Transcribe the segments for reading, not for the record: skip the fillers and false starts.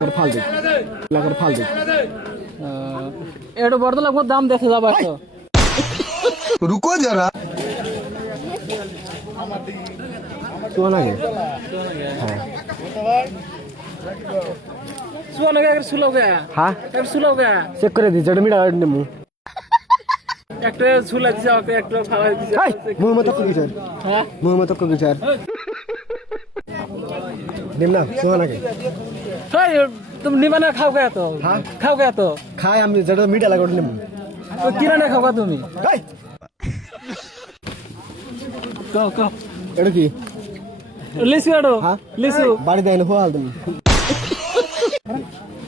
ফালতু লাগার ফালতু এটা বড় লাগবো দাম দেখে যাবো তো রুকো যারা तो ना है सुनो क्या कर सुलो क्या हाँ कर सुलो क्या चेक करे दी जड़ मिटा ने मु একটা সুলা দিছে ওকে একটা ফালা দিছে हाय मु मत को गिचार হ্যাঁ मु मत को गिचार निम्ना सुना ना के हाय तुम निमाना खाओ क्या तो हाँ खाओ क्या तो खाए हम जड़ मिटा लगा ने मु तो किराना खाओ তুমি हाय কও কও এটা কি লিসু এডো হ্যাঁ লিসু বাড়ি দেন হো হাল তুমি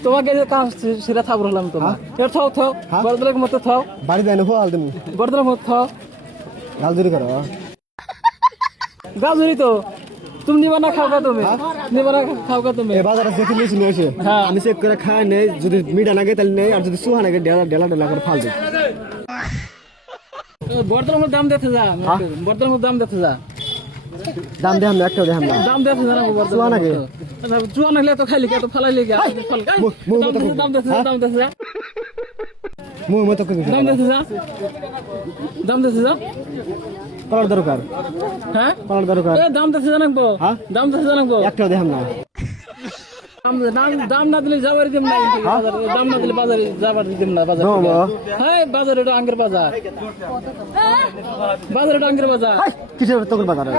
তোমাকে যে কাজ সেটা থাব রলাম তোমার এর থাও থাও হ্যাঁ? বড়দলের মতো থাও বাড়ি দেন হো হাল তুমি বড়দলের মতো থাও গাল জুরি করো গাজুরি তো তুমি নিবানা খাও কা তুমি নিবানা খাও কা তুমি এ বাজারে দেখি লিসু নিয়ে আসে হ্যাঁ। আমি চেক করে খাই নেই যদি মিটা না গে তাহলে নেই আর যদি সুহা না গে ডেলা ডেলা ডেলা করে ফাল দিই বড়দলের মতো দাম দিতে যা বড়দলের মতো দাম দিতে যা দাম দে हम একটা দে हम দাম দিতে যা না বড়দলের চুয়া নাকি? চুয়া নাকি তো খাইলি কে তো ফালাইলি কে ফল দাম দিতে যা দাম দিতে যা মু মত কো দাম দিতে যা দাম দিতে যা কলার দরকার হ্যাঁ কলার দরকার এ দাম দিতে যা নাকবো হ্যাঁ? দাম দিতে যা নাকবো একটা দে हम দাম না দিলে যাবার দিম না দাম না দিলে বাজারে যাবার দিম না বাজারে নো হ্যাঁ বাজারে এটা আঙ্গের বাজার বাজারে এটা আঙ্গের বাজার কিসের তোর বাজারে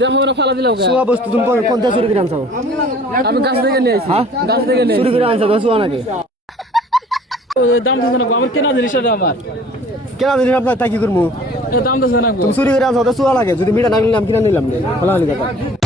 দাম আমরা ফালা দিলাও কে সুয়া বস্তু তুমি কোন দেশ চুরি করে আনছো আমি গাছ থেকে নিয়ে আইছি হ্যাঁ? গাছ থেকে নিয়ে চুরি করে আনছো সুয়া নাকি দাম দিতে না আমার কেনা জিনিস এটা আমার কেন দিন আপনার তাই কি করবো দাম দিতে না তুমি চুরি করে আনছো তো সুয়া লাগে যদি মিটা না নিলাম কিনা নিলাম বলা হলি কথা